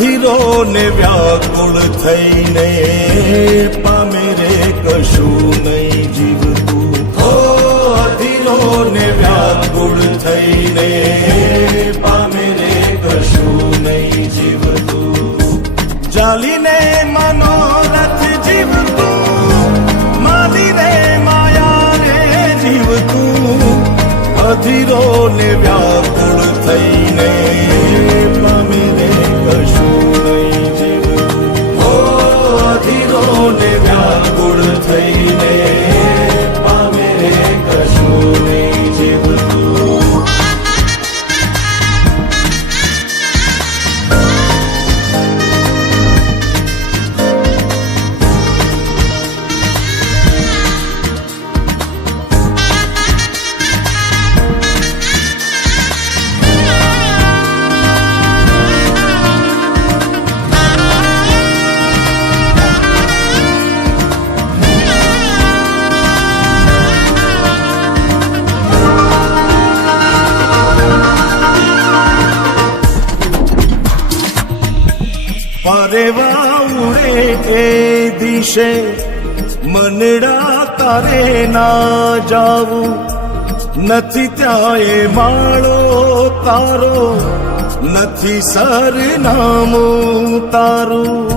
અધીરો ને વ્યાકુળ થઈને પામે રે કશું નહીં જીવતું. હો અધીરો ને વ્યાકુળ થઈને પામે રે કશું નહીં જીવતું. ચાલીને મનોરથ જીવતું, માલીને માયા રે જીવતું. અધીરો ને વ્યાકુળ થઈને પામે રે કશું નહીં જીવતું. હો અધીરો ને વ્યાકુળ થઈને પામે રે કશું નહીં જીવતું. પરેવા ઉડે એ દિશે મનડા તારે ના જાવું. નથી ત્યાં એ માળો તારો, નથી સરનામું તારું.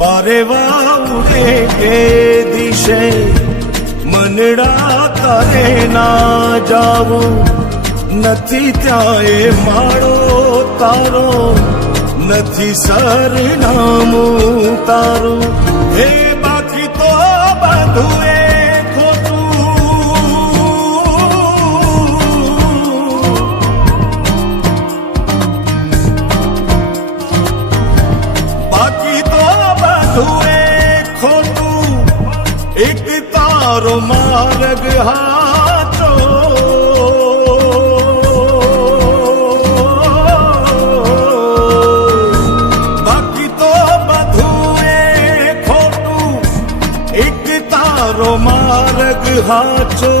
પરેવા ઉડે એ દિશે મનડા તારે ના જાવું. નથી ત્યાં એ માળો તારો, નથી સરનામું તારું. હે બાકી તો બધું એ ખોટું. બાકી તો બધું એ ખોટું. એક તારો માર્ગ હાચો. માર્ગ હાચો.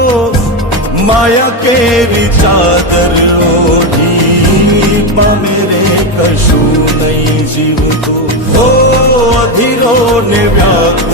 માયા કેરી ચાદર ઓઢી પામે રે કશું નહીં જીવતું. હો અધીરો ને વ્યાકુળ